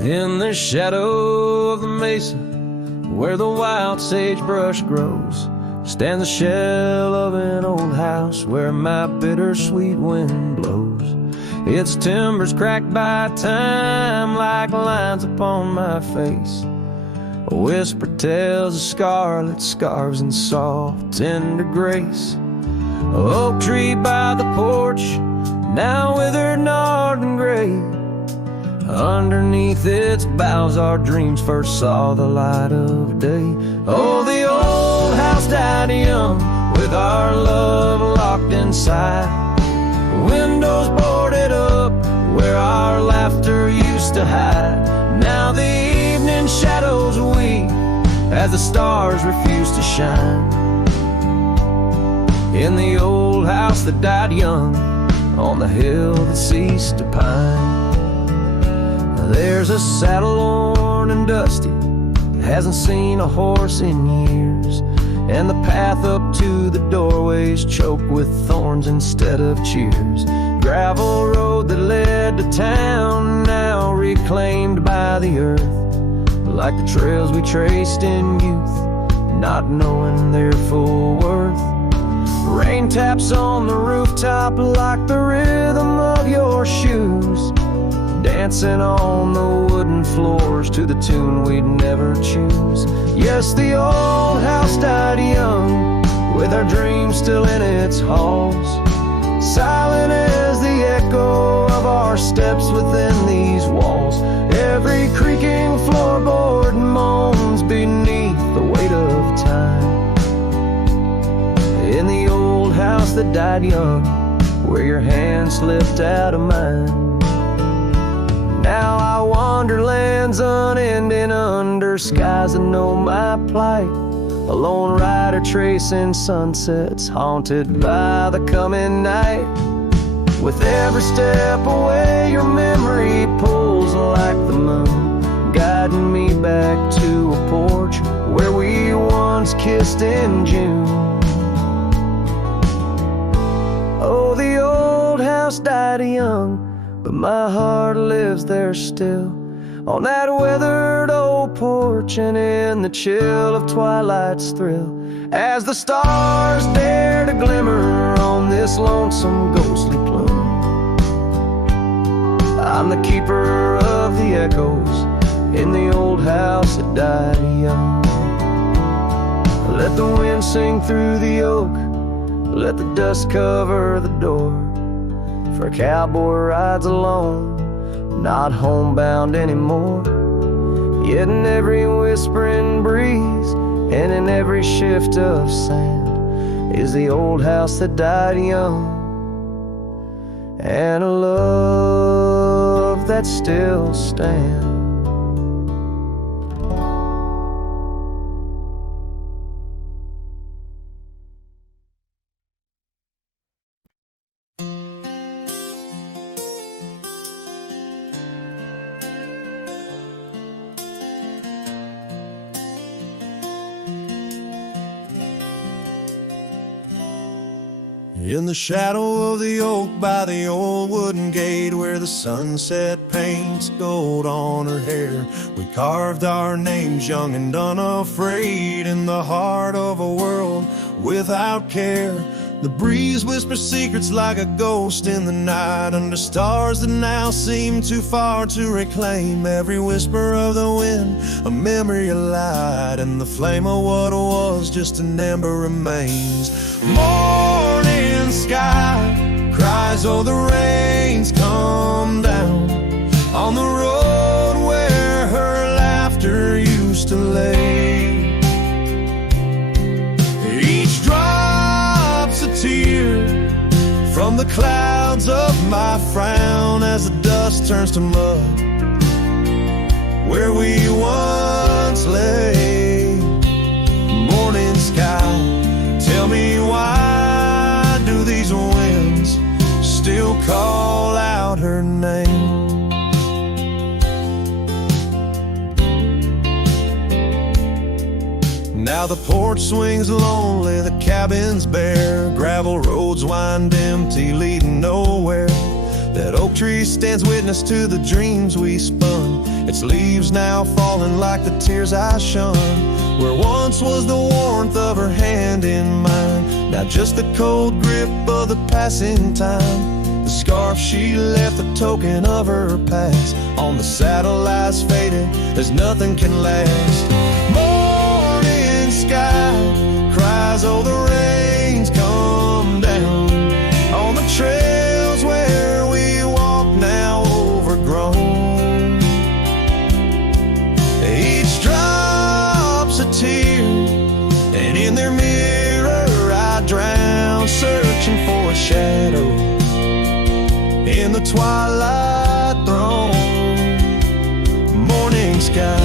In the shadow of the mesa, where the wild sagebrush grows, stands the shell of an old house where my bittersweet wind blows. Its timbers cracked by time like lines upon my face. A whisper tells of scarlet scarves and soft tender grace. A oak tree by the porch, now withered, gnarled and gray. Underneath its boughs our dreams first saw the light of day. Oh, the old house died young, with our love locked inside. Windows boarded up, where our laughter used to hide. Now the evening shadows weep, as the stars refuse to shine. In the old house that died young, on the hill that ceased to pine. There's a saddle worn and dusty, hasn't seen a horse in years. And the path up to the doorways choked with thorns instead of cheers. Gravel road that led to town, now reclaimed by the earth. Like the trails we traced in youth, not knowing their full worth. Rain taps on the rooftop like the rhythm of your shoes, dancing on the wooden floors to the tune we'd never choose. Yes, the old house died young, with our dreams still in its halls. Silent as the echo of our steps within these walls. Every creaking floorboard moans beneath the weight of time. In the old house that died young, where your hand slipped out of mine. Now I wander lands unending under skies that know my plight. A lone rider tracing sunsets, haunted by the coming night. With every step away your memory pulls like the moon, guiding me back to a porch where we once kissed in June. Oh, the old house died young, but my heart lives there still, on that weathered old porch and in the chill of twilight's thrill. As the stars dare to glimmer on this lonesome ghostly plume, I'm the keeper of the echoes in the old house that died young. Let the wind sing through the oak, let the dust cover the door. For a cowboy rides alone, not homebound anymore. Yet in every whispering breeze and in every shift of sand is the old house that died young, and a love that still stands. In the shadow of the oak by the old wooden gate, where the sunset paints gold on her hair, we carved our names young and unafraid in the heart of a world without care. The breeze whispers secrets like a ghost in the night, under stars that now seem too far to reclaim. Every whisper of the wind, a memory of light, and the flame of what was just an ember remains. Morning sky cries, oh the rain's come down on the road where her laughter used to lay. Each drop's a tear from the clouds of my frown as the dust turns to mud where we once lay. Morning sky, tell me why do these winds still call out her name? Now the porch swings lonely, the cabin's bare, gravel roads wind empty, leading nowhere. That oak tree stands witness to the dreams we spun its leaves now falling like the tears I shunned. Where once was the warmth of her hand in mine, now just the cold grip of the passing time. The scarf she left, the token of her past. On the saddle lies faded as nothing can last. Morning sky cries, oh the rains come down on the trails where we walk now overgrown. Each drop's a tear, and in their mirror I drown, searching for a shadow in the twilight throne. Morning sky,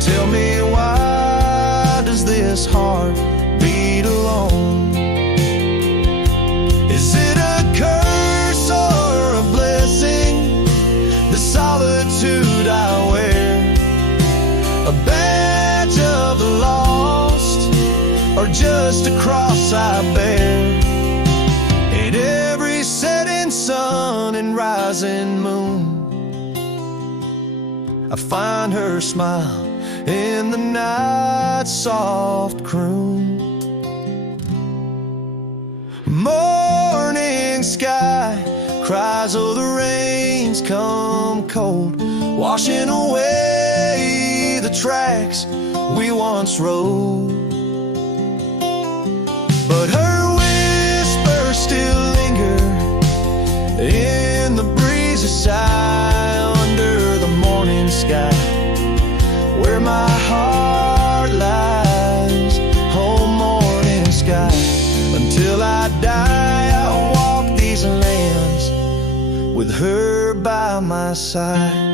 tell me why does this heart beat alone? Is it a curse or a blessing, the solitude I wear? A badge of the lost, or just a cross I bear? In every setting sun and rising moon, I find her smile in the night's soft croon. Morning sky cries, oh the rains come cold, washing away the tracks we once rode. But her whispers still linger in the breezy sigh under the morning sky, where my heart lies. Oh morning sky, until I die I'll walk these lands with her by my side.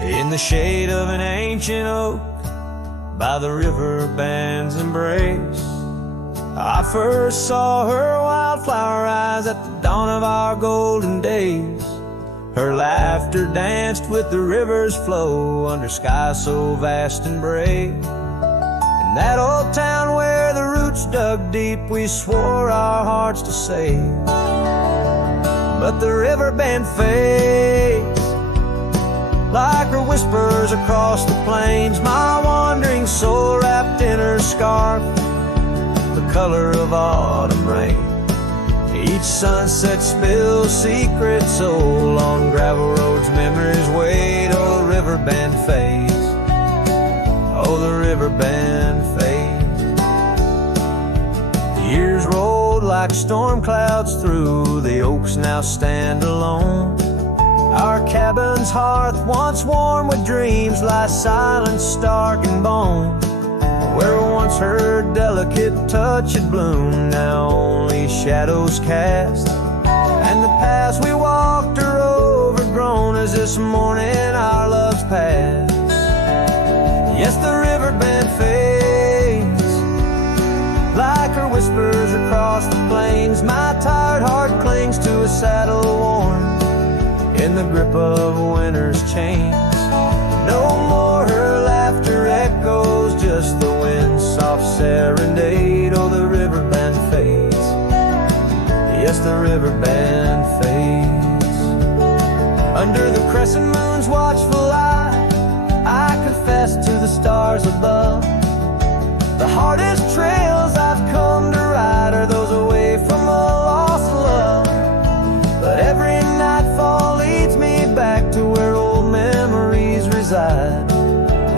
In the shade of an ancient oak, by the river band's embrace, I first saw her wildflower eyes at the dawn of our golden days. Her laughter danced with the river's flow under skies so vast and brave. In that old town where the roots dug deep, we swore our hearts to save. But the river band fades like her whispers across the plains. My wandering soul wrapped in her scarf, the color of autumn rain. Each sunset spills secrets so long gravel roads, memories wait. Oh, the river band fades. Oh, the river band fades. Years rolled like storm clouds through, the oaks now stand alone. Our cabin's hearth, once warm with dreams, lies silent, stark and bone. Where once her delicate touch had bloomed, now only shadows cast. And the paths we walked are overgrown as this morning our love's past. Yes, the river band fades like her whispers across the plains. My tired heart clings to a saddle worn in the grip of winter's chains. No more her laughter echoes, just the wind's soft serenade. Oh, the river band fades. Yes, the river band fades. Under the crescent moon's watchful eye, I confess to the stars above, the hardest trails I've come to ride are those away from a lost love. But every nightfall leads me back to where old memories reside,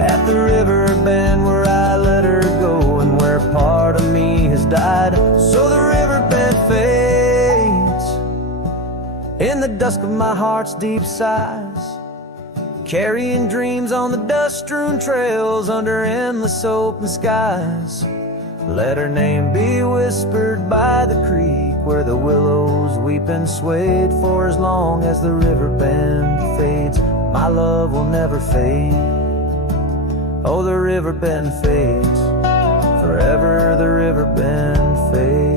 at the river bend where I let her go and where part of me has died. So the river bend fades in the dusk of my heart's deep sighs, carrying dreams on the dust-strewn trails under endless open skies. Let her name be whispered by the creek where the willows we've been swayed for as long as the river bend fades. My love will never fade. Oh, the river bend fades. Forever the river bend fades.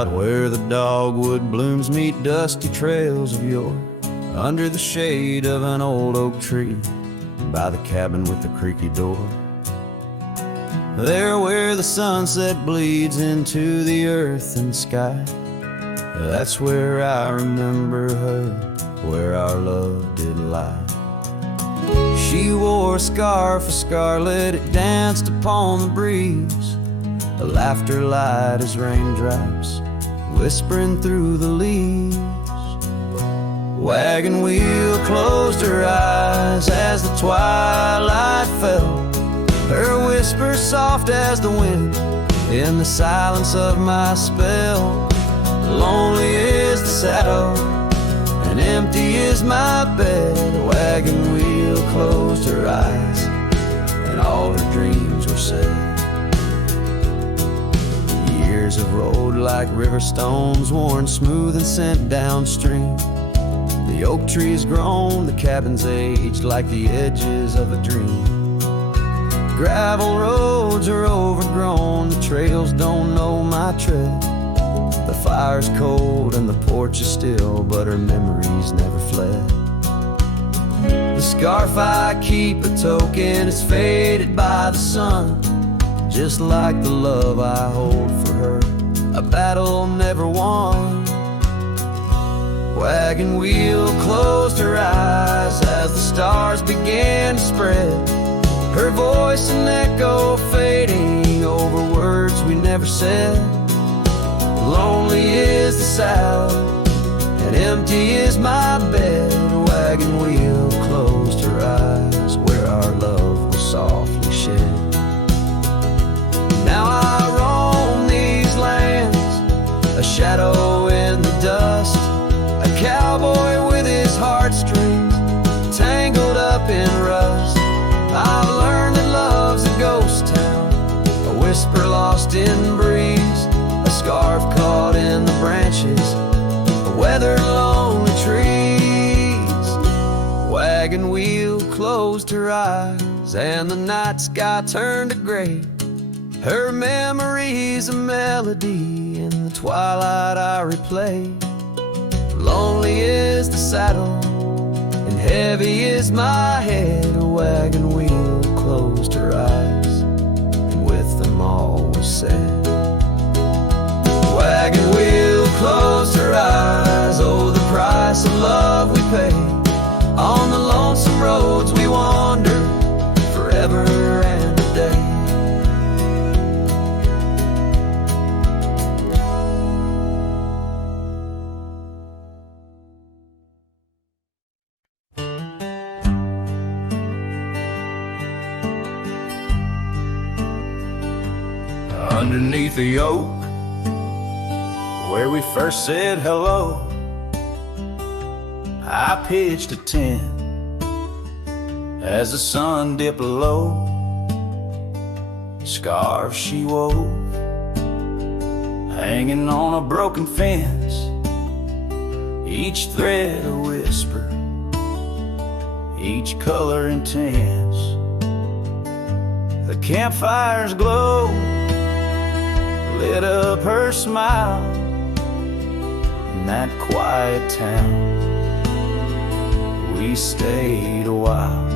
Out where the dogwood blooms meet dusty trails of yore, under the shade of an old oak tree, by the cabin with the creaky door. There where the sunset bleeds into the earth and sky, that's where I remember her, where our love did lie. She wore a scarf of scarlet, it danced upon the breeze, a laughter light as raindrops whispering through the leaves. Wagon wheel closed her eyes as the twilight fell, her whisper soft as the wind in the silence of my spell. Lonely is the saddle and empty is my bed. The wagon wheel closed her eyes and all her dreams were said. Years have rolled like river stones, worn smooth and sent downstream. The oak tree's grown, the cabin's aged like the edges of a dream. Gravel roads are overgrown, the trails don't know my tread. The fire's cold and the porch is still, but her memories never fled. The scarf I keep a token, it's faded by the sun, just like the love I hold for her, a battle never won. Wagon wheel closed her eyes as the stars began to spread, her voice an echo fading over words we never said. Lonely is the saddle and empty is my bed. Wagon wheel closed her eyes where our love was softly shed. Now I roam these lands, a shadow in the dust, a cowboy with his heartstrings tangled up in rust. I've learned that love's a ghost town, a whisper lost in breeze, a scarf caught in the branches, a weathered lonely trees. Wagon wheel closed her eyes and the night sky turned to gray. Her memory's a melody in the twilight I replay. Lonely is the saddle and heavy is my head. A wagon wheel closed her eyes and with them all was said. Wagon wheel closed her eyes, oh the price of love we pay. On the lonesome roads we wander forever and a day. Underneath the oak, where we first said hello, I pitched a tent as the sun dipped low. Scarf she wove, hanging on a broken fence, each thread a whisper, each color intense. The campfire's glow lit up her smile in that quiet town. We stayed a while,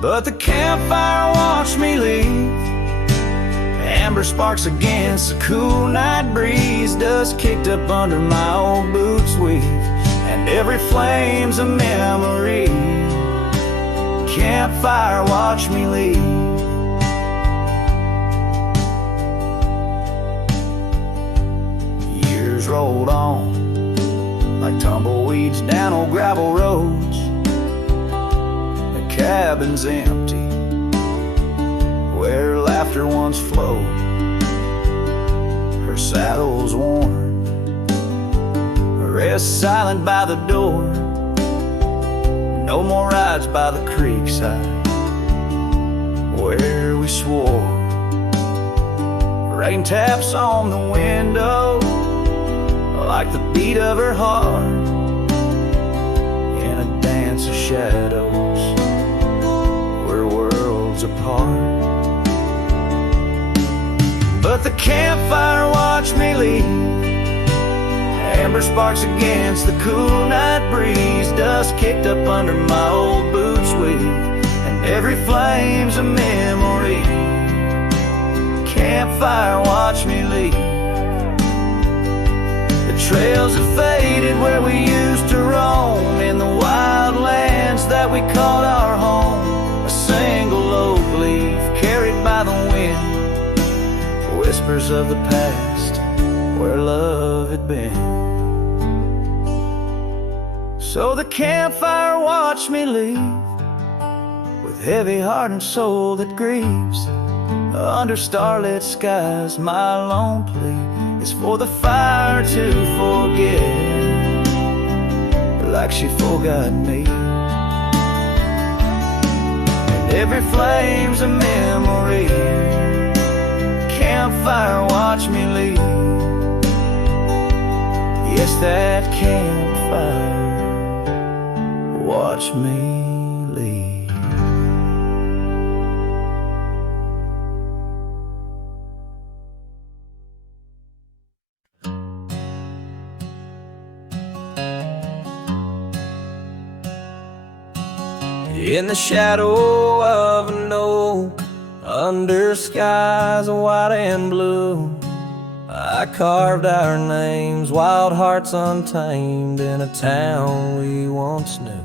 but the campfire watched me leave. Amber sparks against the cool night breeze, dust kicked up under my old boots weave, and every flame's a memory. Campfire watched me leave. years rolled on like tumbleweeds down old gravel roads. The cabin's empty where laughter once flowed. Her saddle's worn, rest silent by the door. No more rides by the creekside where we swore. Rain taps on the window like the beat of her heart in a dance of shadows, we're worlds apart. But the campfire watched me leave, amber sparks against the cool night breeze, dust kicked up under my old boots weave, and every flame's a memory. Campfire watch me leave. The trails have faded where we used to roam, in the wild lands that we called our home. A single oak leaf carried by the wind, whispers of the past where love had been. So the campfire watched me leave, with heavy heart and soul that grieves. Under starlit skies, my lone plea is for the fire to forget, like she forgot me. And every flame's a memory. Campfire watch me leave. Yes, that campfire watch me leave. In the shadow of an oak, under skies of white and blue, I carved our names, wild hearts untamed, in a town we once knew.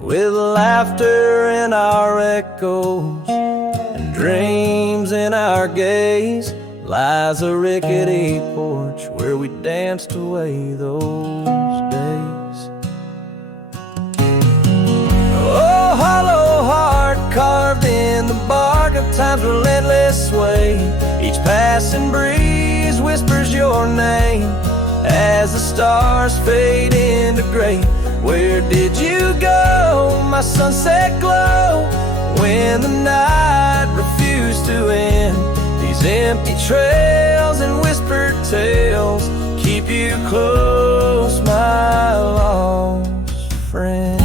With laughter in our echoes and dreams in our gaze, lies a rickety porch where we danced away those days. Oh, hollow heart carved in the bark of time's relentless sway, each passing breeze whispers your name as the stars fade into gray. Where did you go, my sunset glow, when the night refused to end? These empty trails and whispered tales keep you close, my lost friend.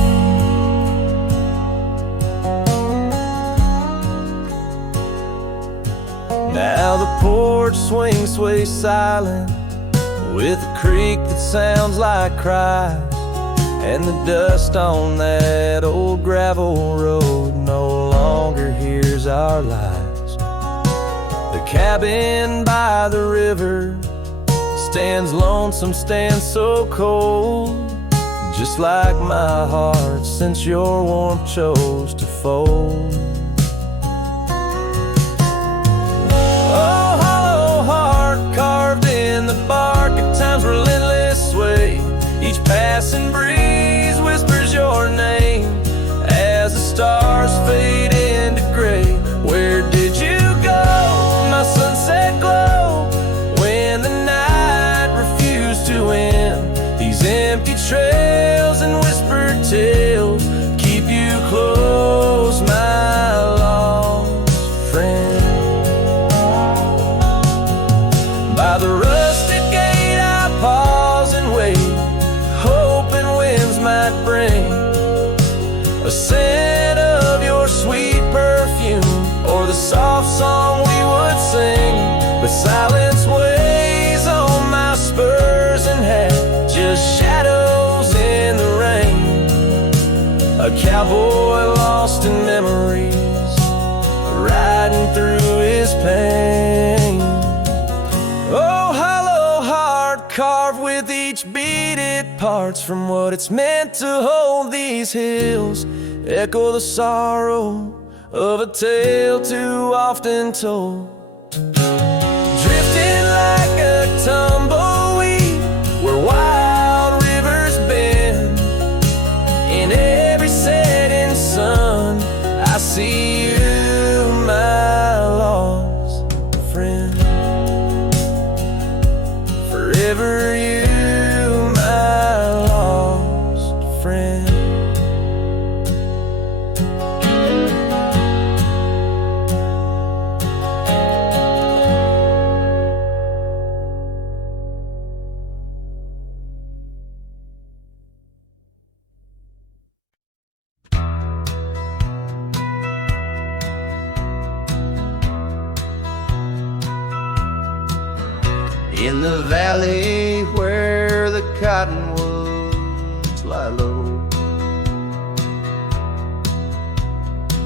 Now the porch swings, sways silent, with a creak that sounds like cries, and the dust on that old gravel road no longer hears our lies. The cabin by the river stands lonesome, stands so cold, just like my heart since your warmth chose to fold. Oh, hollow heart carved in the bark of time's relentless sway, each passing breeze whispers your name as the stars fade into gray. Where did you go, my sunset glow, when the night refused to end? These empty trails and whispered tales keep you close, my lost friend. By the rusted gate I pause and wait, hoping winds might bring a scent of your sweet perfume, or the soft song we would sing. But silence weighs on my spurs and hat, just shadows in the rain. A cowboy lost in memories, riding through his pain. Oh, hollow heart carved with each beat it parts from what it's meant to hold. These hills echo the sorrow of a tale too often told, drifting like a tumbleweed In the valley where the cottonwoods lie low,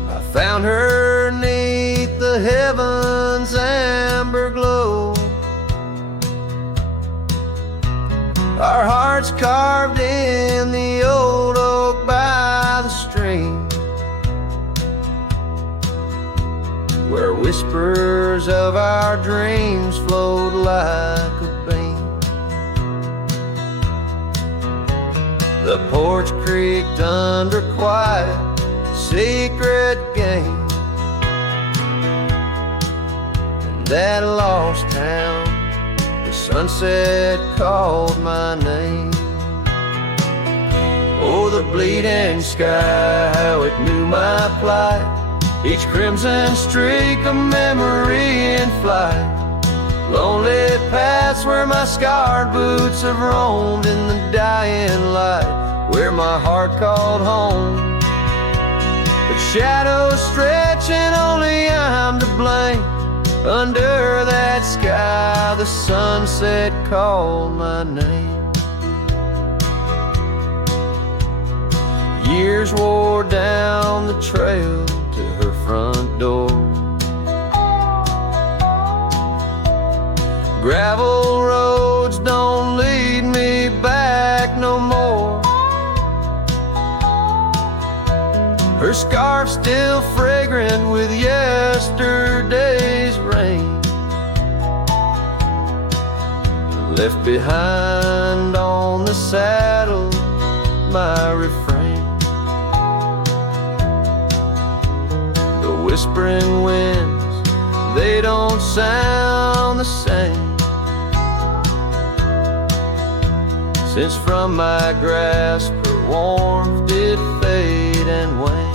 I found her 'neath the heavens' amber glow. Our hearts carved in the old oak by the stream, where whispers of our dreams flowed like a beam. The porch creaked under quiet, secret game. In that lost town, the sunset called my name. Oh, the bleeding sky, how it knew my plight. Each crimson streak a memory in flight. Lonely paths where my scarred boots have roamed in the dying light, where my heart called home. But shadows stretch and only I'm to blame. Under that sky the sunset called my name. Years wore down the trail to her front door. Gravel roads don't lead me back no more. Her scarf still fragrant with yesterday's rain, left behind on the saddle my refrain. The whispering winds, they don't sound the same, since from my grasp her warmth did fade and wane.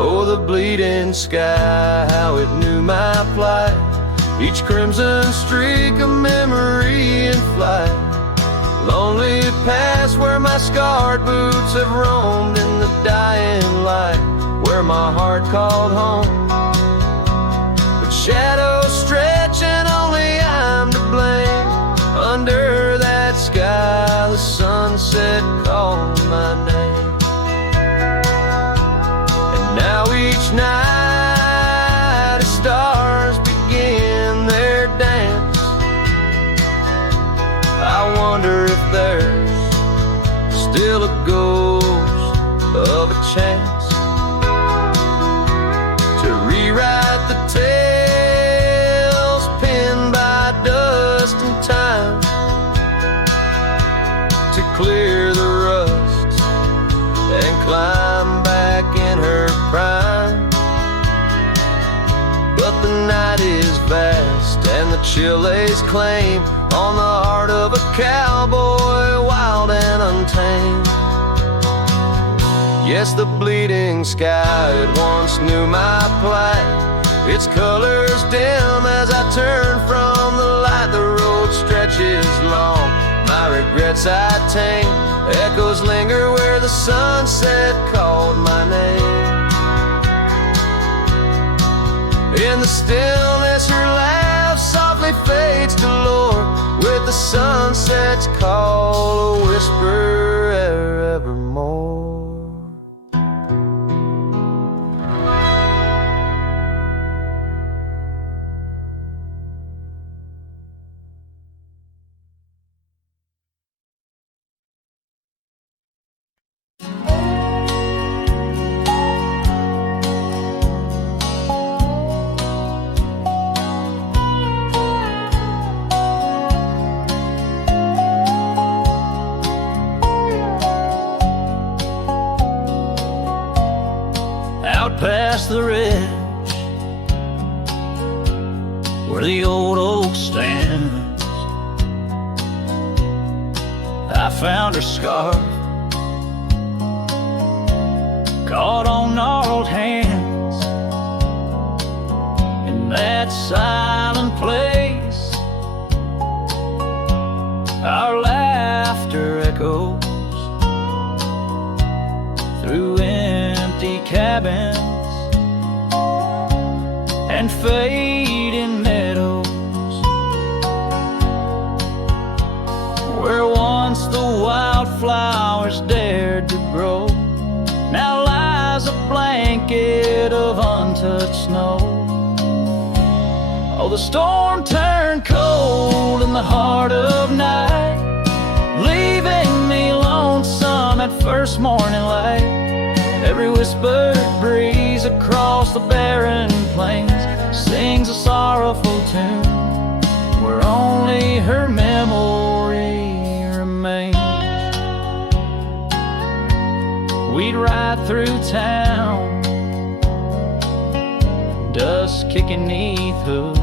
Oh, the bleeding sky, how it knew my plight. Each crimson streak a memory in flight. Lonely paths where my scarred boots have roamed in the dying light, where my heart called home. But shadows stretch and only I'm to blame. Under that sky the sunset called my name. And now each night as stars begin their dance, I wonder if there's still a ghost of a chance to rewrite the tales pinned by dust and time, to clear the rust and climb back in her prime. But the night is vast and the chill lays claim on the heart of a cowboy, wild and untamed. Yes, the bleeding sky, it once knew my plight. Its colors dim as I turn from the light. The road stretches long, my regrets I tame. Echoes linger where the sunset called my name. In the stillness her laugh softly fades to lore, with the sunset's call a whisper evermore. Past the ridge where the old oak stands, I found her scarf caught on gnarled hands. In that silent place our laughter echoes through empty cabins and fading meadows. the storm turned cold in the heart of night, leaving me lonesome at first morning light. Every whispered breeze across the barren plains sings a sorrowful tune where only her memory remains. We'd ride through town, dust kicking 'neath hooves,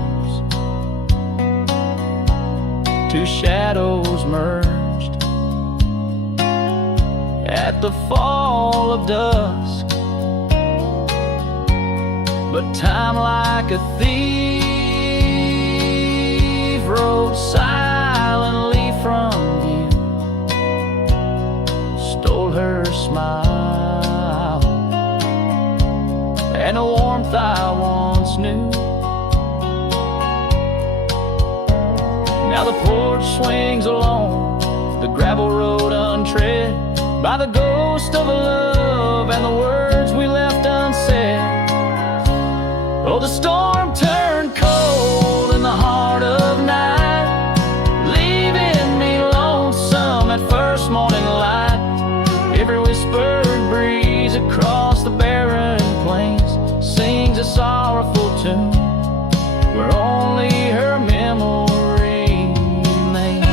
two shadows merged at the fall of dusk. But time, like a thief, rode silently from view, stole her smile and a warmth I once knew. Now the porch swings alone, the gravel road untread by the ghost of a love and the words we left unsaid. Oh, the storm turned cold in the heart of night, leaving me lonesome at first morning light. Every whispered breeze across the barren plains sings a sorrowful tune where only her memory remains.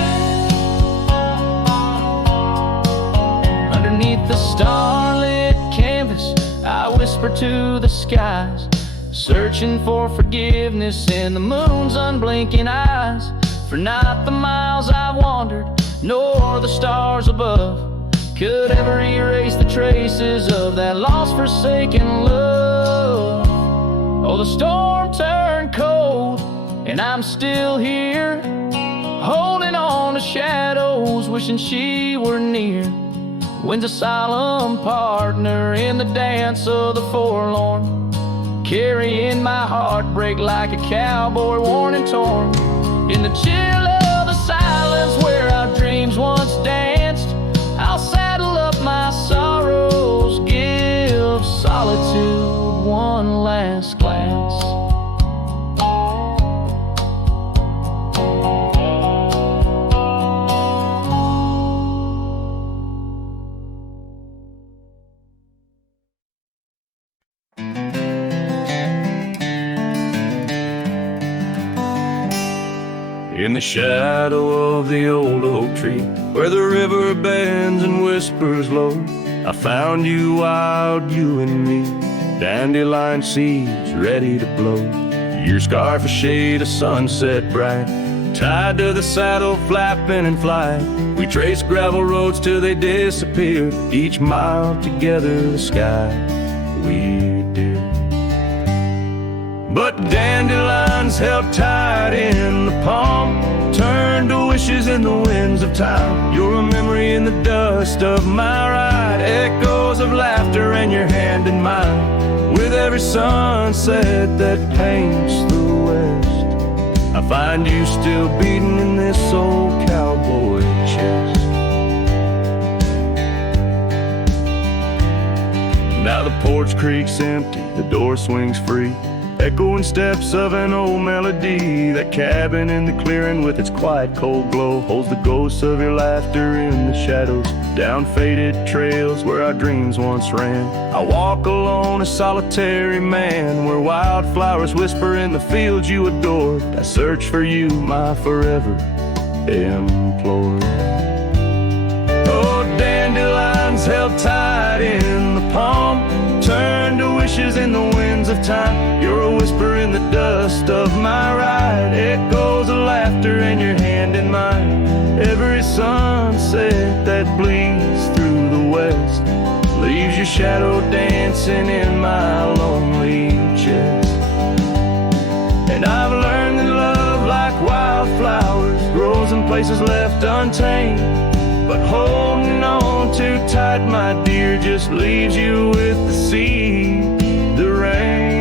Underneath the starlit canvas, I whisper to the skies, searching for forgiveness in the moon's unblinking eyes. For not the miles I've wandered, nor the stars above could ever erase the traces of that lost, forsaken love. Oh, the storm turned cold, and I'm still here, holding on to shadows, wishing she were near. Wind's a solemn partner in the dance of the forlorn, carrying my heartbreak like a cowboy worn and torn. In the chill of the silence where our dreams once danced, I'll saddle up my sorrows, give solitude one last glance. In the shadow of the old oak tree, where the river bends and whispers low, I found you wild, you and me, dandelion seeds ready to blow. Your scarf a shade of sunset bright, tied to the saddle flapping in flight. We traced gravel roads till they disappeared, each mile together the sky we did. But dandelions held tight in the palm turned to wishes in the winds of time. You're a memory in the dust of my ride, echoes of laughter and your hand in mine. With every sunset that paints the west, I find you still beating in this old cowboy chest. Now the porch creaks empty, the door swings free, echoing steps of an old melody. That cabin in the clearing with its quiet cold glow holds the ghosts of your laughter in the shadows, down faded trails where our dreams once ran. I walk alone, a solitary man, where wildflowers whisper in the fields you adored. I search for you, my forever implored. Oh, dandelions held tight in the palm turn to wishes in the winds of time. You're a whisper in the dust of my ride, echoes of laughter and your hand in mine. Every sunset that bleeds through the west leaves your shadow dancing in my lonely chest. And I've learned that love, like wildflowers, grows in places left untamed. But holding on too tight, my dear, just leaves you with the sea, the rain.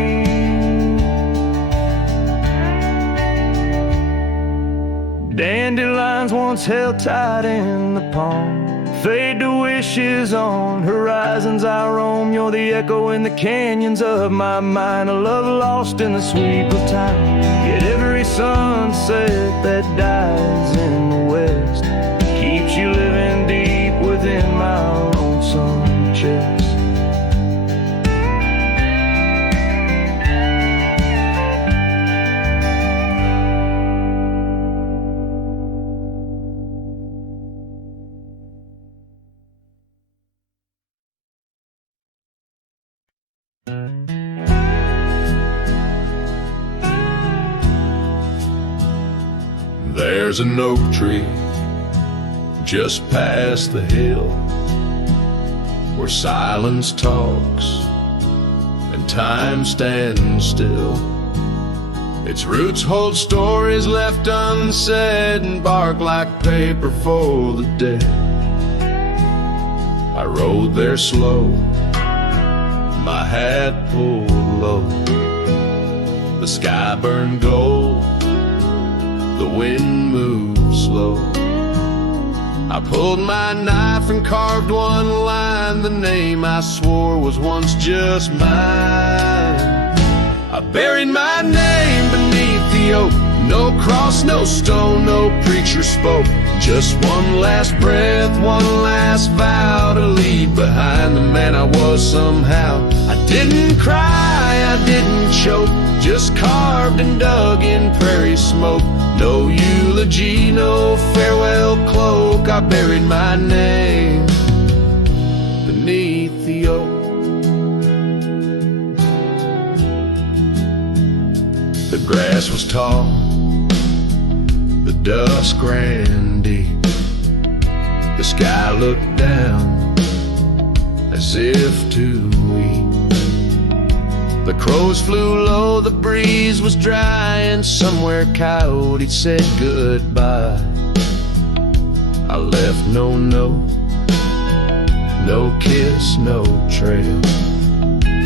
Dandelions once held tight in the palm fade to wishes on horizons I roam. You're the echo in the canyons of my mind, a love lost in the sweep of time. Yet every sunset that dies in the west keeps you living deep within my lonesome chest. There's an oak tree just past the hill where silence talks and time stands still. Its roots hold stories left unsaid and bark like paper for the dead. I rode there slow, my hat pulled low. The sky burned gold, the wind moved slow. I pulled my knife and carved one line, the name I swore was once just mine. I buried my name beneath the oak. No cross, no stone, no preacher spoke. Just one last breath, one last vow to leave behind the man I was somehow. I didn't cry, I didn't choke, just carved and dug in prairie smoke. No eulogy, no farewell cloak. I buried my name beneath the oak. The grass was tall, the dusk ran deep. The sky looked down as if to weep. The crows flew low, the breeze was dry, and somewhere coyote said goodbye. I left no note, no kiss, no trail,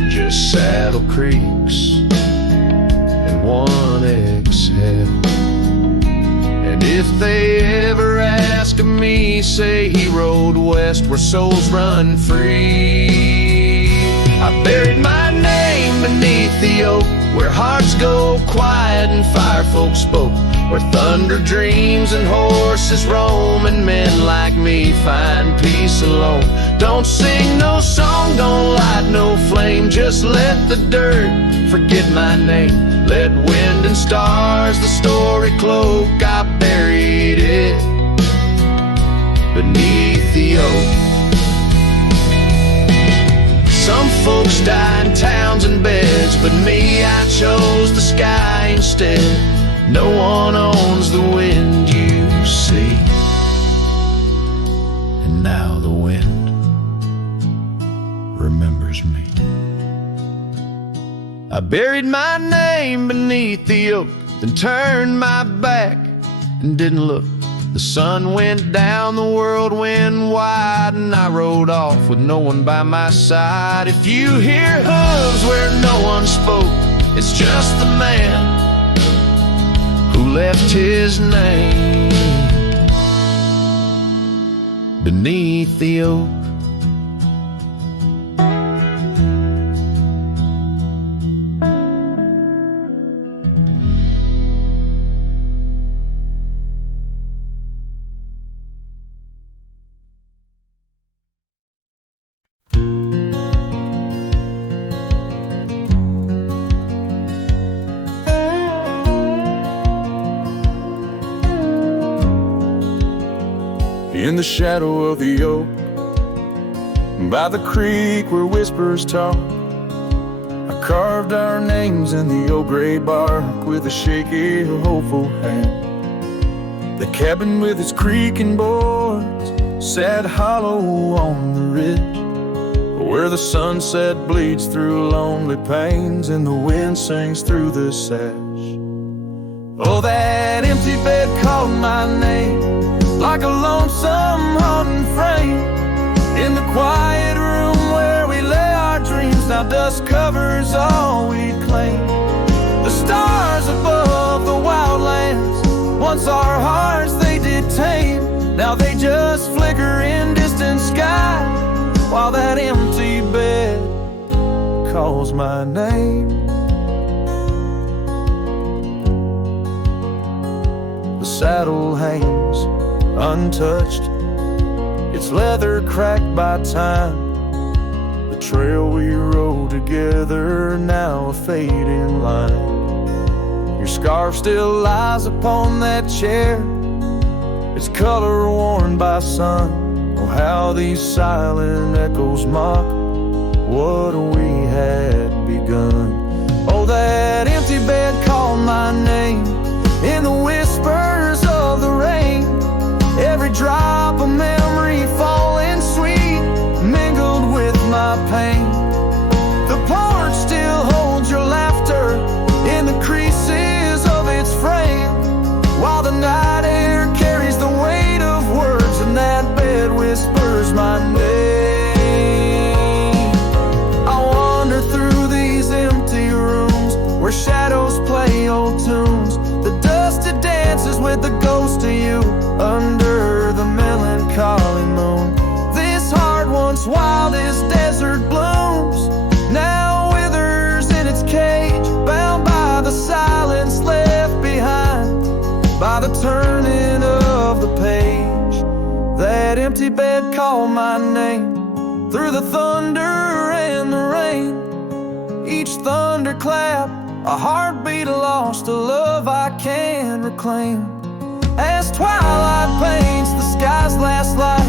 just saddle creaks and one exhale. And if they ever ask of me, say he rode west where souls run free. I buried my name beneath the oak, where hearts go quiet and fire folk spoke, where thunder dreams and horses roam, and men like me find peace alone. Don't sing no song, don't light no flame, just let the dirt forget my name. Let wind and stars the story cloak. I buried it beneath the oak. Some folks die in towns and beds, but me, I chose the sky instead. No one owns the wind you see, and now the wind remembers me. I buried my name beneath the oak, then turned my back and didn't look. The sun went down, the world went wide, and I rode off with no one by my side. If you hear hooves where no one spoke, it's just the man who left his name beneath the oak. In the shadow of the oak, by the creek where whispers talk, I carved our names in the old gray bark with a shaky, hopeful hand. The cabin with its creaking boards sat hollow on the ridge, where the sunset bleeds through lonely panes and the wind sings through the sash. Oh, that empty bed called my name like a lonesome haunting frame in the quiet room where we lay our dreams. Now dust covers all we claim. The stars above the wildlands, once our hearts they did tame, now they just flicker in distant sky, while that empty bed calls my name. The saddle hangs untouched, its leather cracked by time. The trail we rode together, now a fading line. Your scarf still lies upon that chair, its color worn by sun. Oh, how these silent echoes mock what we had begun. Oh, that empty bed called my name in the whispers of the rain. Every drop of memory falling sweet, mingled with my pain. The porch still holds your laughter in the creases of its frame, while the night air carries the weight of words, and that bed whispers my name. I wander through these empty rooms where shadows play old tunes. The dusted dances with the ghost of you under the melancholy moon. This heart once wild as desert blooms, now withers in its cage, bound by the silence left behind by the turning of the page. That empty bed called my name through the thunder and the rain. Each thunderclap a heartbeat lost, a love I can't reclaim. As twilight paints the sky's last light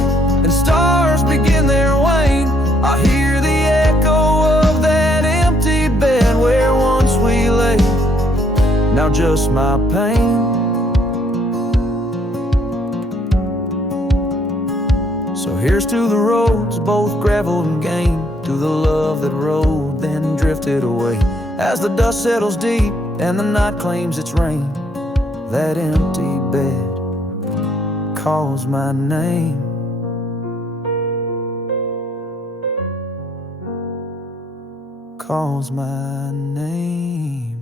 and stars begin their wane, I hear the echo of that empty bed where once we lay. Now just my pain. So here's to the roads, both gravel and game, to the love that rode then drifted away. As the dust settles deep and the night claims its reign, that empty bed calls my name. Calls my name.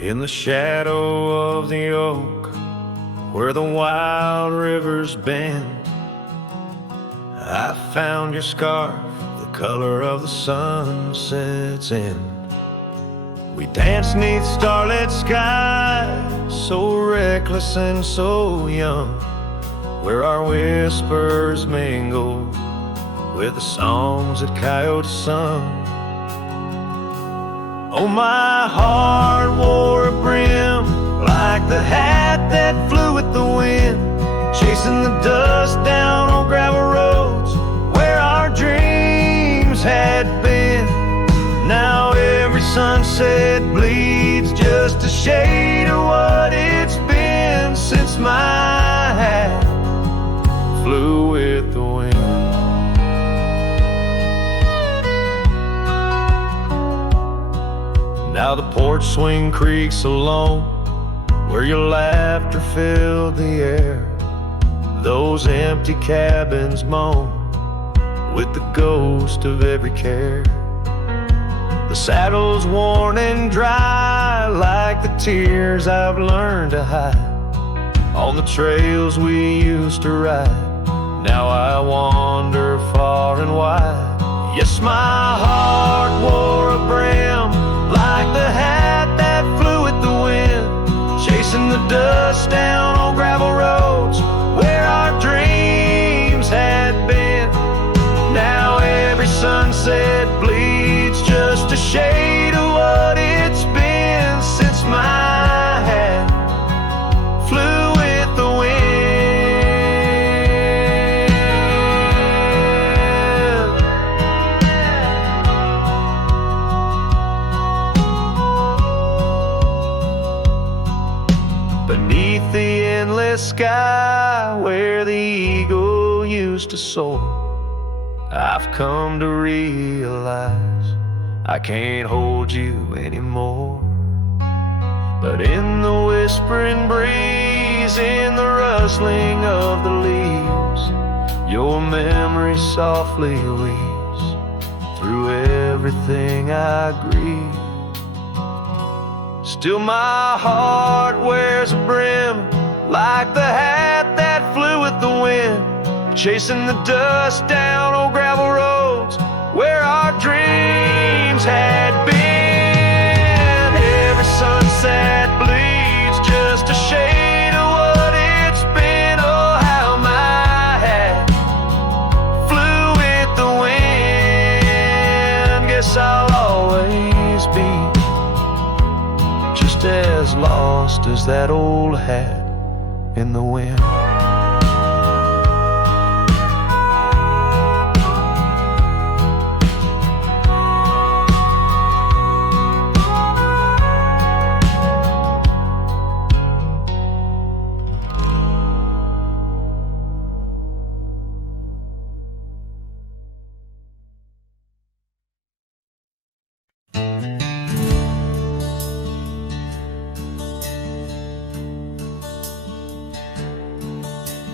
In the shadow of the oak, where the wild rivers bend, I found your scarf, the color of the sunset's end. We danced 'neath starlit skies, so reckless and so young, where our whispers mingled with the songs that coyotes sung. Oh, my heart wore a brim like the hat that flew with the wind, chasing the dust down on gravel roads where our dreams had been. Now every sunset bleeds just a shade of what it's been since my hat flew with the wind. Now the porch swing creaks alone, where your laughter filled the air. Those empty cabins moan with the ghost of every care. The saddle's worn and dry like the tears I've learned to hide on the trails we used to ride. Now I wander far and wide. Yes, my heart wore a brim like the hat that flew with the wind, chasing the dust down on gravel roads where our dreams had been. Now every sunset bleeds just a shade of what it's been since my hat flew with the wind. Beneath the endless sky where the eagle used to soar, I've come to realize I can't hold you anymore. But in the whispering breeze, in the rustling of the leaves, your memory softly weaves through every everything I grieve. Still my heart wears a brim, like the hat that flew with the wind, chasing the dust down old gravel roads where our dreams had been. Every sunset bleeds just a shade of what it's been. Oh, how my hat flew with the wind. Guess I'll always be just as lost as that old hat in the wind.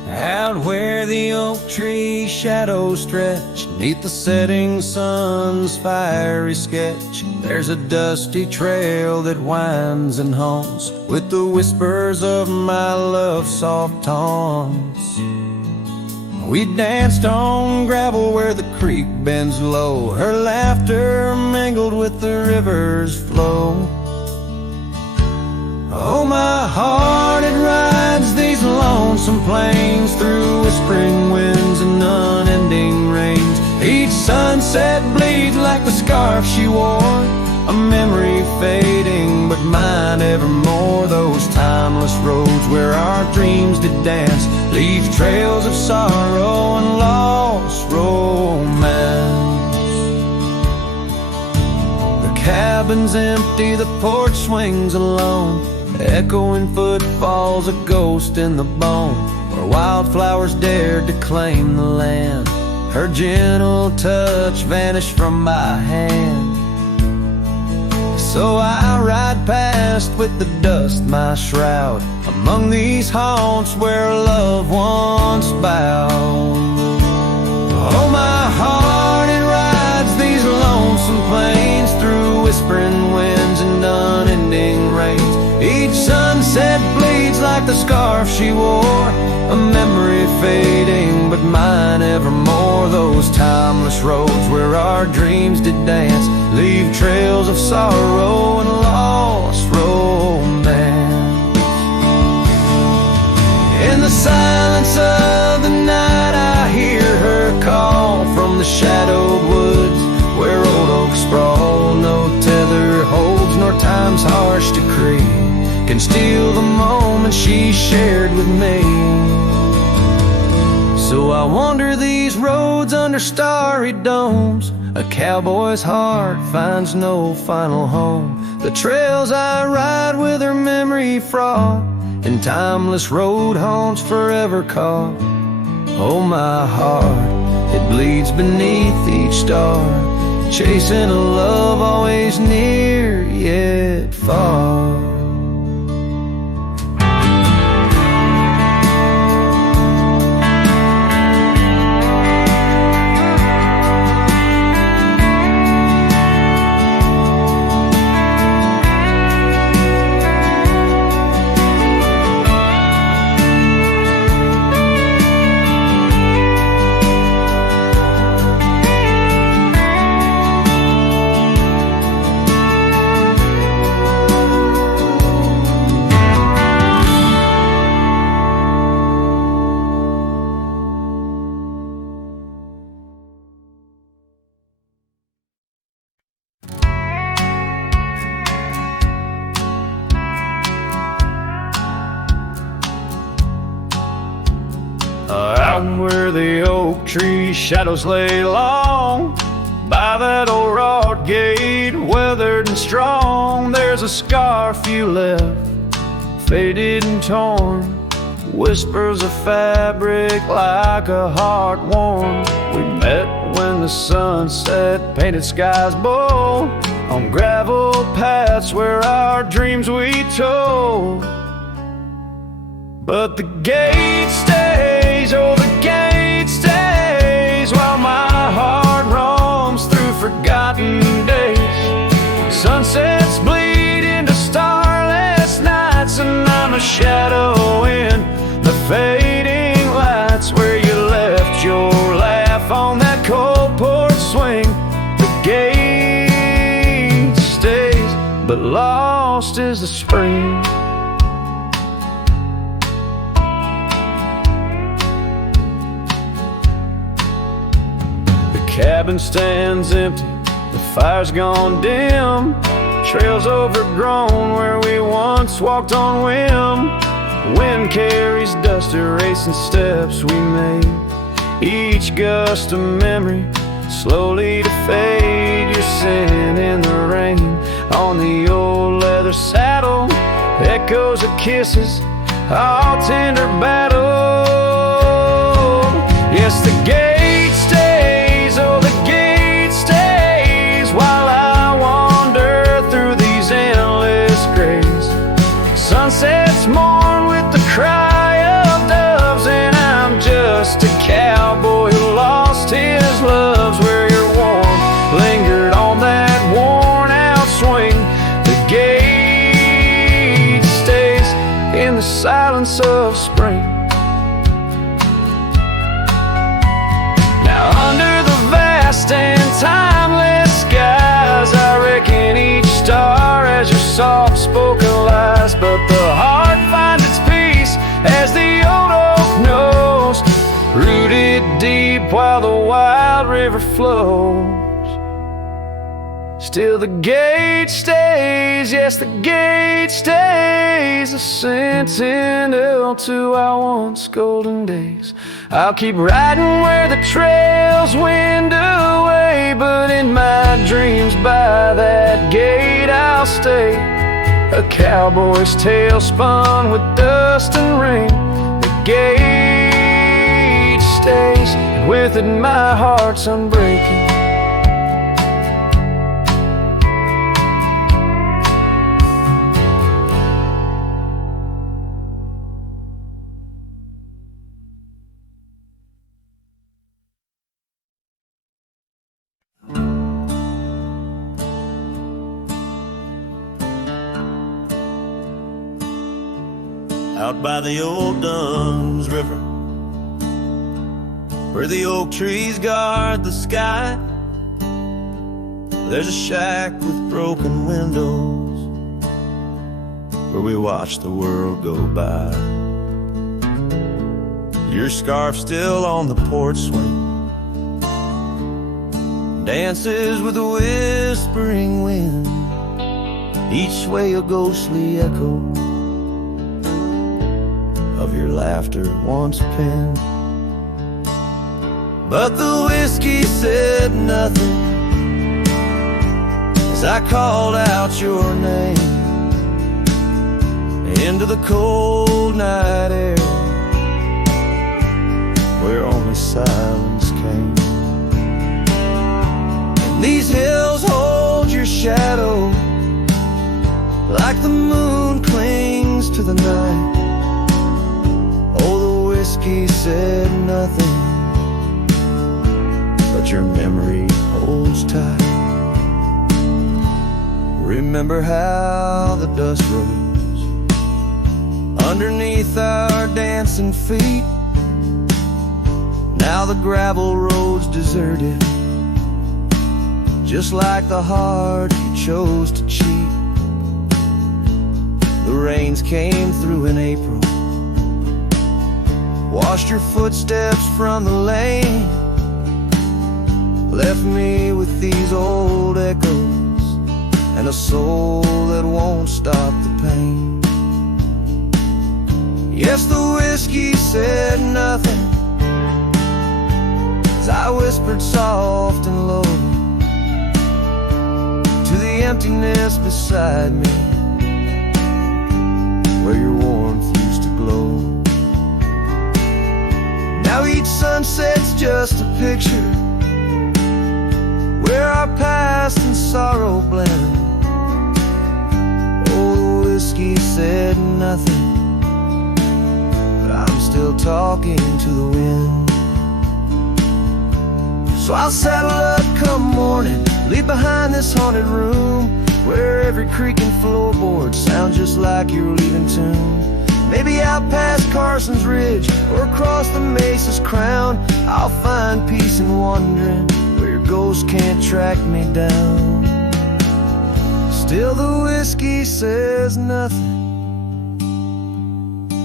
Out where the oak tree shadows stretch, neath the setting sun's fiery sketch, there's a dusty trail that winds and haunts with the whispers of my love's soft taunts. We danced on gravel where the creek bends low, her laughter mingled with the river's flow. Oh, my heart, it rides these lonesome plains through whispering winds and unending rains. Each sunset bleeds like the scarf she wore, a memory fading, but mine evermore. Those timeless roads where our dreams did dance leave trails of sorrow and lost romance. The cabin's empty, the porch swings alone, echoing footfalls, a ghost in the bone, where wildflowers dared to claim the land. Her gentle touch vanished from my hand. So I ride past with the dust my shroud, among these haunts where love once bowed. Oh, my heart, it rides these lonesome plains through whispering winds and unending rains. Each sunset bleeds like the scarf she wore, a memory fading, but mine evermore. Those timeless roads where our dreams did dance leave trails of sorrow and lost romance. In the silence of the night I hear her call from the shadowed woods where old oaks sprawl. No tether holds nor time's harsh decree can steal the moment she shared with me. So I wander these roads under starry domes, a cowboy's heart finds no final home. The trails I ride with her memory fraught, and timeless road haunts forever caught. Oh, my heart, it bleeds beneath each star, chasing a love always near yet far. Out where the oak tree shadows lay long, by that old wrought gate, weathered and strong, there's a scarf you left, faded and torn, whispers of fabric like a heart worn. We met when the sunset painted skies bold, on gravel paths where our dreams we told. But the gate stays, oh, the gate stays, while my heart roams through forgotten Sunsets bleed into starless nights, and I'm a shadow in the fading lights where you left your laugh on that cold porch swing. The gate stays, but lost is the spring. The cabin stands empty, the fire's gone dim, trails overgrown where we once walked on whim. Wind carries dust, erasing steps we made, each gust of memory slowly to fade. You're sitting in the rain on the old leather saddle, echoes of kisses, all tender battle. Yes, the gate stays, oh the gate stays, while I wander through these endless grays. Sunsets mourn with the cry of doves, and I'm just a cowboy who lost his loves where your warmth lingered on that worn out swing. The gate stays in the silence of spring. Now under the vast and timeless skies, I reckon each star has your soft-spoken lies, but the heart finds its peace as the old oak knows, rooted deep while the wild river flows. Still the gate stays, yes the gate stays, a sentinel to our once golden days. I'll keep riding where the trails wind away, but in my dreams by that gate I'll stay. A cowboy's tale spun with dust and rain. The gate stays, and with it my heart's unbreaking. Out by the old Dunn's River, where the oak trees guard the sky, there's a shack with broken windows where we watch the world go by. Your scarf still on the porch swing, dances with the whispering wind, each way a ghostly echo of your laughter once penned. But the whiskey said nothing as I called out your name into the cold night air where only silence came. And these hills hold your shadow like the moon clings to the night. Oh, the whiskey said nothing, but your memory holds tight. Remember how the dust rose underneath our dancing feet. Now the gravel road's deserted, just like the heart you chose to cheat. The rains came through in April, washed your footsteps from the lane, left me with these old echoes and a soul that won't stop the pain. Yes, the whiskey said nothing as I whispered soft and low to the emptiness beside me where your warmth used to glow. Now each sunset's just a picture where our past and sorrow blend. Oh, the whiskey said nothing, but I'm still talking to the wind. So I'll saddle up come morning, leave behind this haunted room where every creaking floorboard sounds just like you're leaving tune. Maybe out past Carson's Ridge or across the Mesa's crown, I'll find peace in wandering where your ghost can't track me down. Still the whiskey says nothing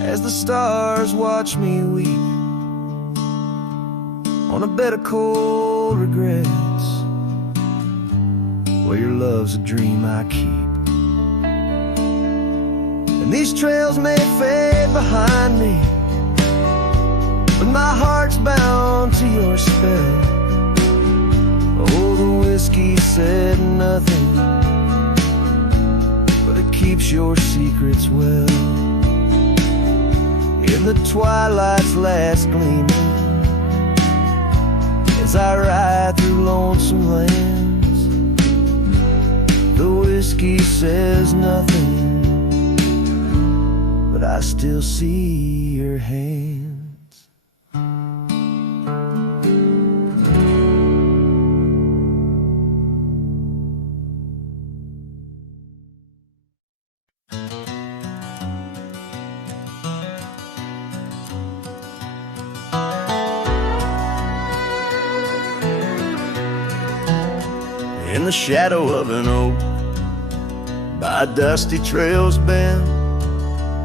as the stars watch me weep on a bed of cold regrets where your love's a dream I keep. And these trails may fade behind me, but my heart's bound to your spell. Oh, the whiskey said nothing, but it keeps your secrets well. In the twilight's last gleaming, as I ride through lonesome lands, the whiskey says nothing, but I still see your hands. In the shadow of an oak, by a dusty trail's bend,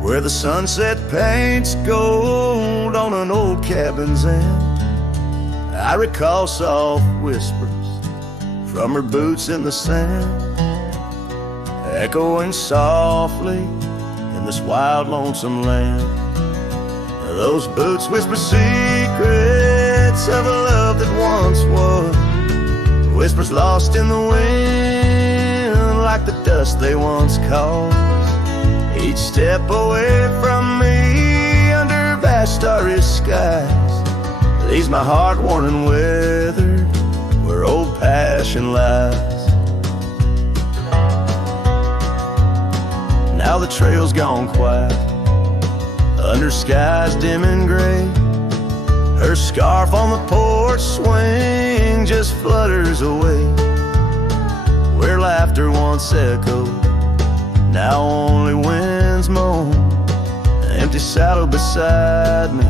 where the sunset paints gold on an old cabin's end, I recall soft whispers from her boots in the sand, echoing softly in this wild, lonesome land. Those boots whisper secrets of a love that once was, whispers lost in the wind like the dust they once caused. Each step away from me under vast starry skies leaves my heart worn and weathered where old passion lies. Now the trail's gone quiet under skies dim and gray. Her scarf on the porch swing just flutters away. Where laughter once echoed, now only winds moan. An empty saddle beside me,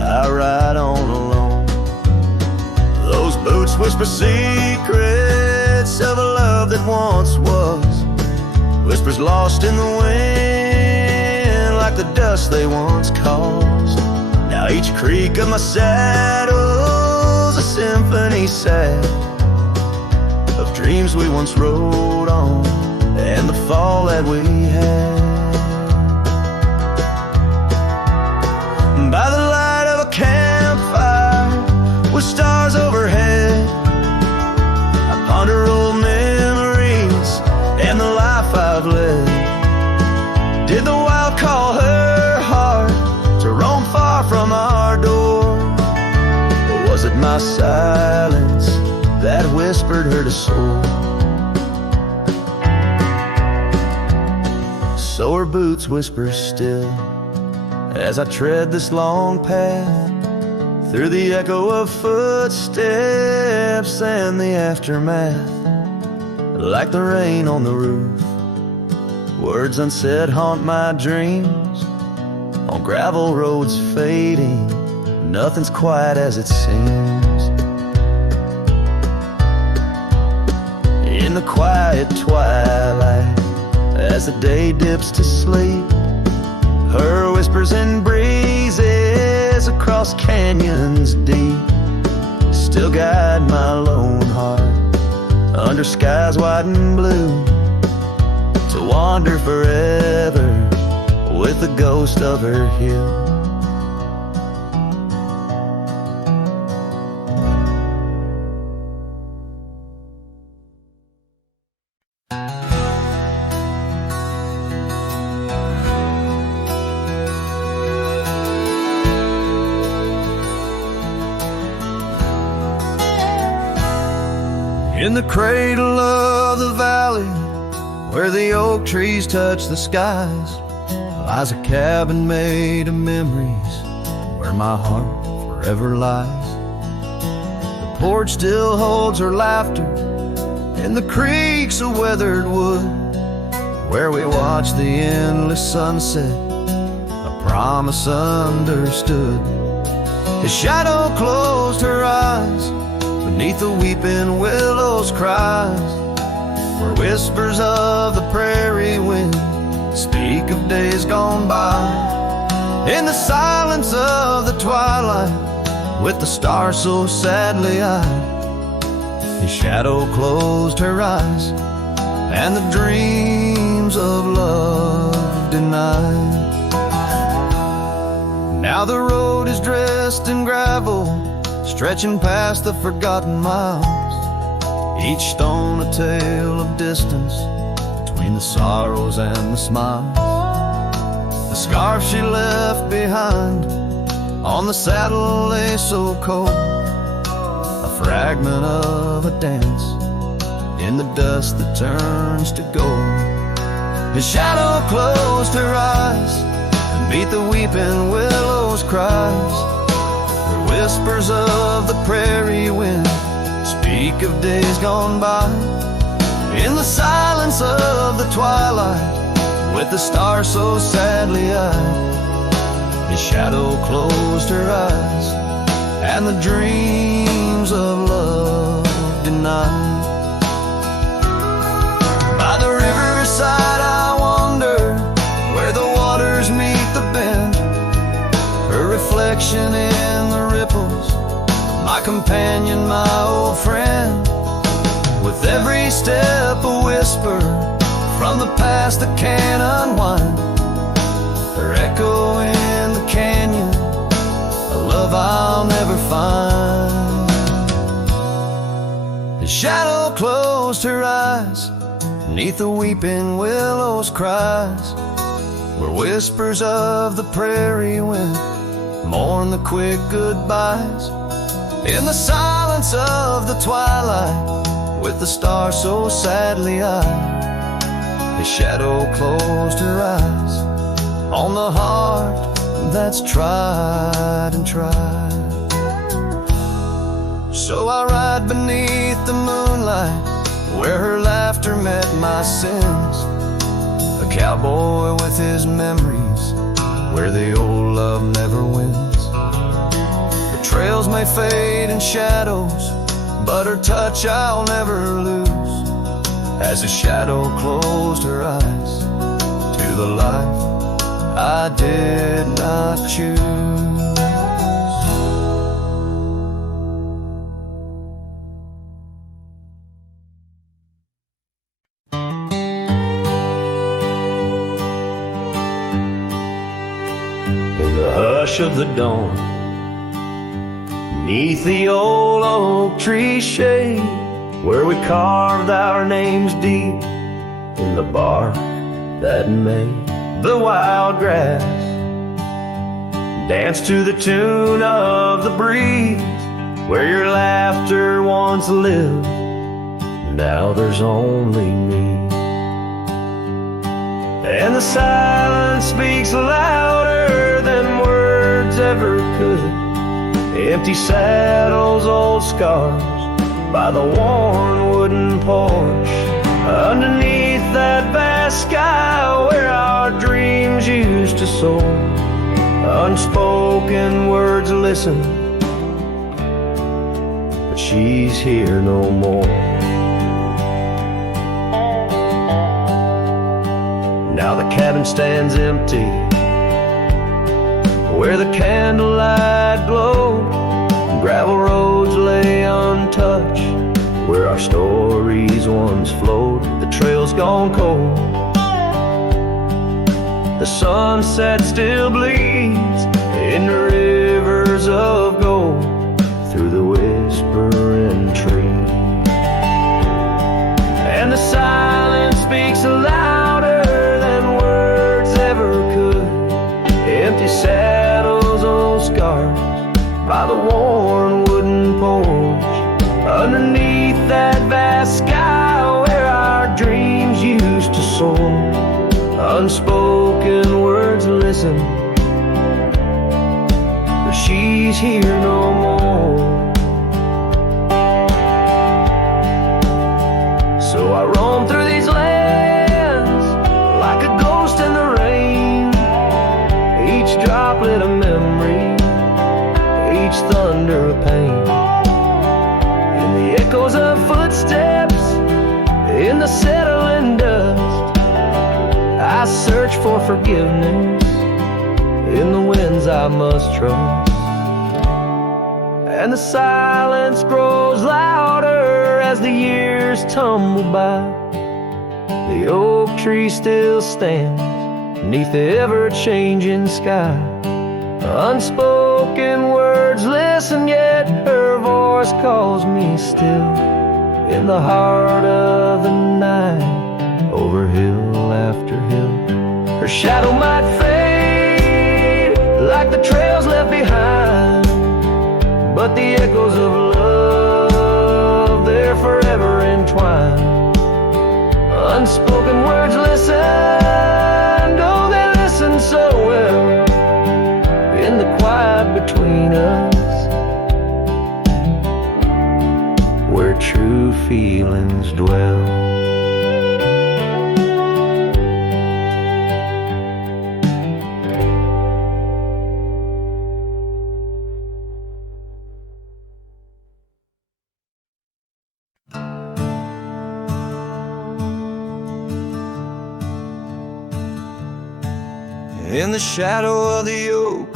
I ride on alone. Those boots whisper secrets of a love that once was, whispers lost in the wind like the dust they once caused. Now each creak of my saddle's a symphony sad of dreams we once rode on and the fall that we had. By the light of a campfire with stars overhead, I ponder old memories and the life I've led. Did the wild call her heart to roam far from our door? Or was it my silence that whispered her to soar? So her boots whisper still as I tread this long path through the echo of footsteps and the aftermath. Like the rain on the roof, words unsaid haunt my dreams. On gravel roads fading, nothing's quite as it seems. In the quiet twilight, as the day dips to sleep, her whispers and breezes across canyons deep still guide my lone heart under skies white and blue, to wander forever with the ghost of her hill. In the cradle of the valley, where the oak trees touch the skies, lies a cabin made of memories, where my heart forever lies. The porch still holds her laughter, and the creak's a weathered wood, where we watched the endless sunset, a promise understood. His shadow closed her eyes beneath the weeping willows' cries, where whispers of the prairie wind speak of days gone by. In the silence of the twilight, with the stars so sadly eyed, his shadow closed her eyes, and the dreams of love denied. Now the road is dressed in gravel, stretching past the forgotten miles, each stone a tale of distance between the sorrows and the smiles. The scarf she left behind on the saddle lay so cold, a fragment of a dance in the dust that turns to gold. His shadow closed her eyes and beat the weeping willows' cries, where whispers of the prairie wind speak of days gone by. In the silence of the twilight, with the stars so sadly eyed, his shadow closed her eyes, and the dreams of love denied. By the riverside I wander, where the waters meet the bend, her reflection in the ripples, my companion, my old friend. With every step a whisper from the past that can't unwind, her echo in the canyon, a love I'll never find. His shadow closed her eyes beneath the weeping willows' cries, where whispers of the prairie wind mourn the quick goodbyes. In the silence of the twilight, with the stars so sadly eyed, his shadow closed her eyes on the heart that's tried and tried. So I ride beneath the moonlight, where her laughter met my sins, a cowboy with his memories, where the old love never wins. The trails may fade in shadows, but her touch I'll never lose, as a shadow closed her eyes to the life I did not choose. In the hush of the dawn, beneath the old oak tree shade, where we carved our names deep in the bark that made the wild grass dance to the tune of the breeze, where your laughter once lived, now there's only me. And the silence speaks louder than words ever could. Empty saddles, old scars by the worn wooden porch, underneath that vast sky where our dreams used to soar. Unspoken words listen, but she's here no more. Now the cabin stands empty, where the candlelight glowed. Gravel roads lay untouched, where our stories once flowed. The trail's gone cold, the sunset still bleeds in the rivers of gold through the whispering trees. And the silence speaks louder than words ever could. Empty saddles, old scars by the worn wooden porch, underneath that vast sky where our dreams used to soar. Unspoken words listen, but she's here no more. So I roam through these lands In the settling dust, I search for forgiveness. In the winds I must trust, and the silence grows louder as the years tumble by. The oak tree still stands beneath the ever-changing sky. Unspoken words listen, yet her voice calls me still. In the heart of the night, over hill after hill, her shadow might fade like the trails left behind, but the echoes of love, they're forever entwined. Unspoken words listen, oh, they listen so well. In the quiet between us, where true feelings dwell. In the shadow of the oak,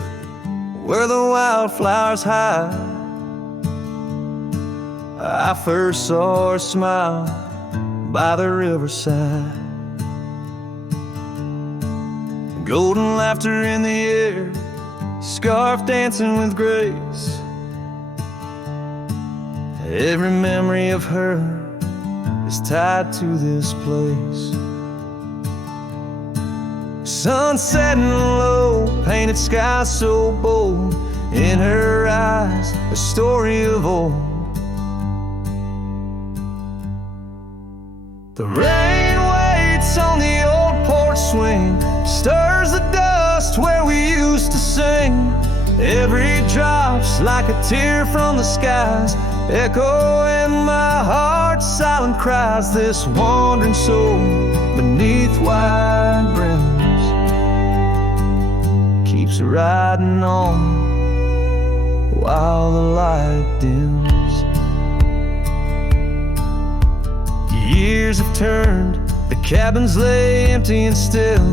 where the wildflowers hide, I first saw her smile by the riverside. Golden laughter in the air, scarf dancing with grace. Every memory of her is tied to this place. Sun setting low, painted sky so bold. In her eyes, a story of old. The rain waits on the old porch swing, stirs the dust where we used to sing. Every drop's like a tear from the skies, echo in my heart, silent cries. This wandering soul beneath wide brims keeps riding on while the light dims. Years have turned, the cabins lay empty and still.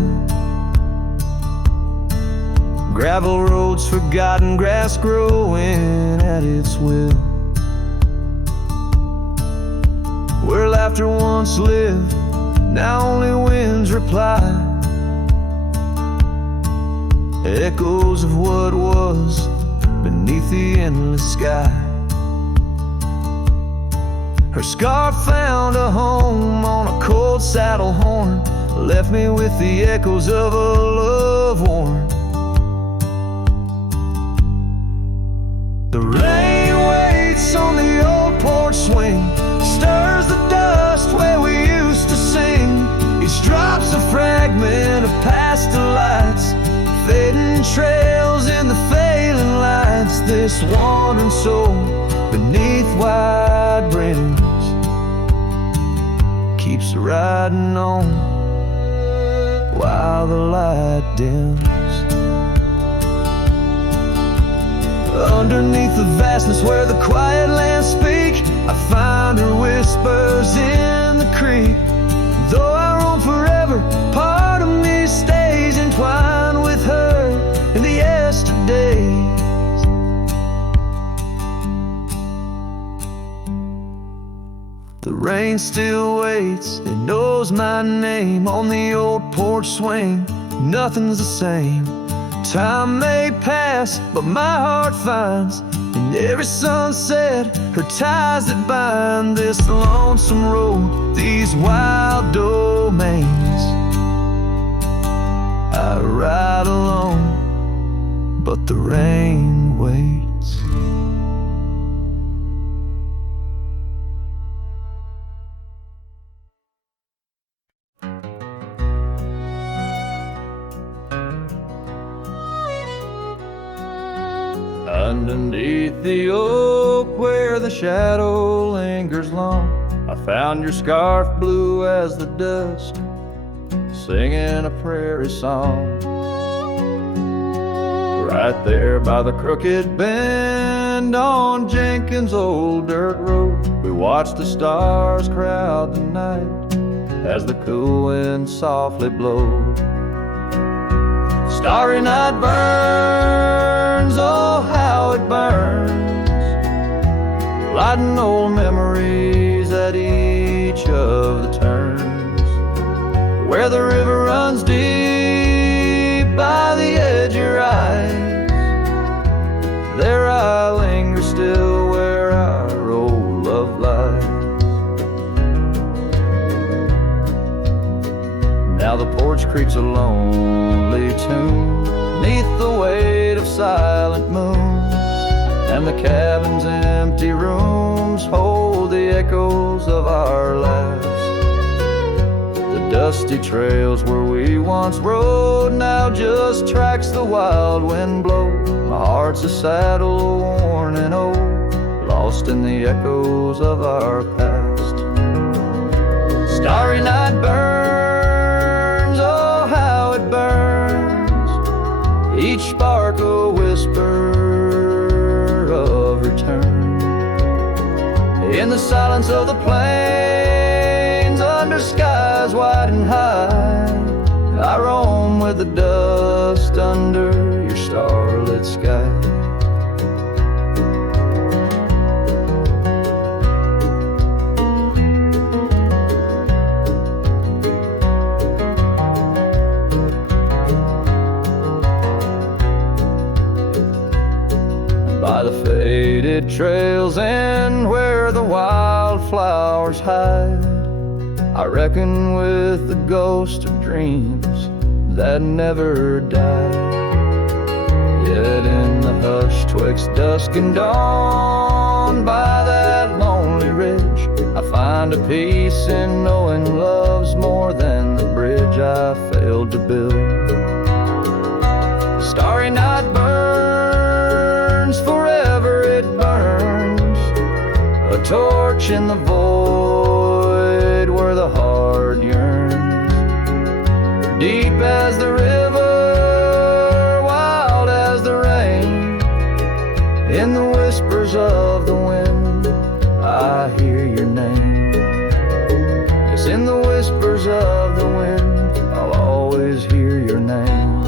Gravel roads forgotten, grass growing at its will. Where laughter once lived, now only winds reply. Echoes of what was beneath the endless sky. Her scarf found a home on a cold saddle horn, left me with the echoes of a love worn. The rain waits on the old porch swing, stirs the dust where we used to sing. Each drop's a fragment of past delights, fading trails in the failing lights. This wandering soul beneath wide brims keeps riding on while the light dims. Underneath the vastness where the quiet lands speak, I find her whispers in the creek. Though I roam forever, part of me stays entwined with her in the yesterdays. The rain still waits, it knows my name. On the old porch swing, nothing's the same. Time may pass, but my heart finds in every sunset her ties that bind this lonesome road, these wild domains. I ride alone, but the rain waits. Underneath the oak where the shadow lingers long, I found your scarf blue as the dusk, singing a prairie song. Right there by the crooked bend on Jenkins' old dirt road, we watched the stars crowd the night as the cool wind softly blows. Starry night burns, oh how it burns, lighting old memories at each of the turns. Where the river runs deep by the edge of your eyes, there I linger still where our old love lies. Now the porch creaks a lonely tune neath the weight of silent moons, and the cabin's empty rooms hold the echoes of our laughs. The dusty trails where we once rode now just tracks the wild wind blow. My heart's a saddle worn and old, lost in the echoes of our past. Starry night burns, oh how it burns, each spark a whisper of return. In the silence of the plains, under skies wide and high, I roam with the dust under your starlit sky. By the faded trails and where the wildflowers hide, I reckon with the ghost of dreams that never died. Yet in the hush twixt dusk and dawn, by that lonely ridge, I find a peace in knowing love's more than the bridge I failed to build. Starry night burns, forever it burns, a torch in the void where the heart yearns. Deep as the river, wild as the rain, in the whispers of the wind, I hear your name. Yes, in the whispers of the wind, I'll always hear your name.